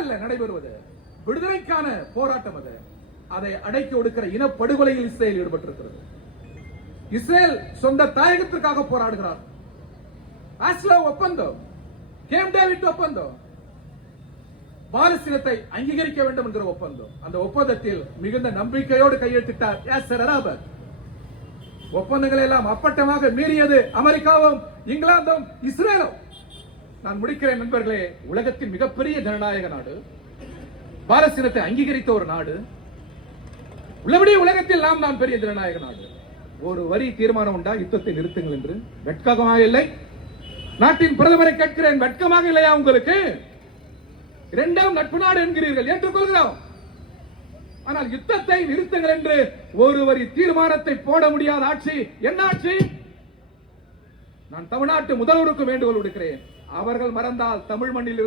அல்ல நடைபெறுவது, விடுதலைக்கான போராட்டம். அதை அடக்கி ஒடுக்கிற இனப்படுகொலையில் இஸ்ரேல் ஈடுபட்டிருக்கிறது. இஸ்ரேல் சொந்த தாயகத்திற்காக போராடுகிறார். ஆஸ்லோ ஒப்பந்தம், கேம்ப் டேவிட் ஒப்பந்தம், பாலஸ்தீனத்தை அங்கீகரிக்க வேண்டும் என்கிற ஒப்பந்தம். அந்த ஒப்பந்தத்தில் மிகுந்த நம்பிக்கையோடு கையெழுத்திட்டார் யாசர் அரபாத். ஒப்பந்தங்களை எல்லாம் அப்பட்டமாக மீறியது அமெரிக்காவும் இங்கிலாந்தும் இஸ்ரேலும். நான் முடிக்கிறேன் நண்பர்களே. உலகத்தின் மிகப்பெரிய ஜனநாயக நாடு, பாலஸ்தீனத்தை அங்கீகரித்த ஒரு நாடு, உள்ளபடி உலகத்தில் நாம் தான் பெரிய ஜனநாயக நாடு. ஒரு வரி தீர்மானம் உண்டா யுத்தத்தை நிறுத்துங்கள் என்று? வெட்கமாக இல்லை. நாட்டின் பிரதமரை கேட்கிறேன், வெட்கமாக இல்லையா உங்களுக்கு? இரண்டாம் நட்பு நாடு என்கிறீர்கள், ஏற்றுக்கொள்கிறோம். ஆனால் யுத்தத்தை நிறுத்துங்கள் என்று ஒரு வரி தீர்மானத்தை போட முடியாத ஆட்சி என்ன ஆட்சி? நான் தமிழ்நாட்டு முதல்வருக்கு வேண்டுகோள் விடுக்கிறேன். அவர்கள் மறந்தால் தமிழ் மண்ணில்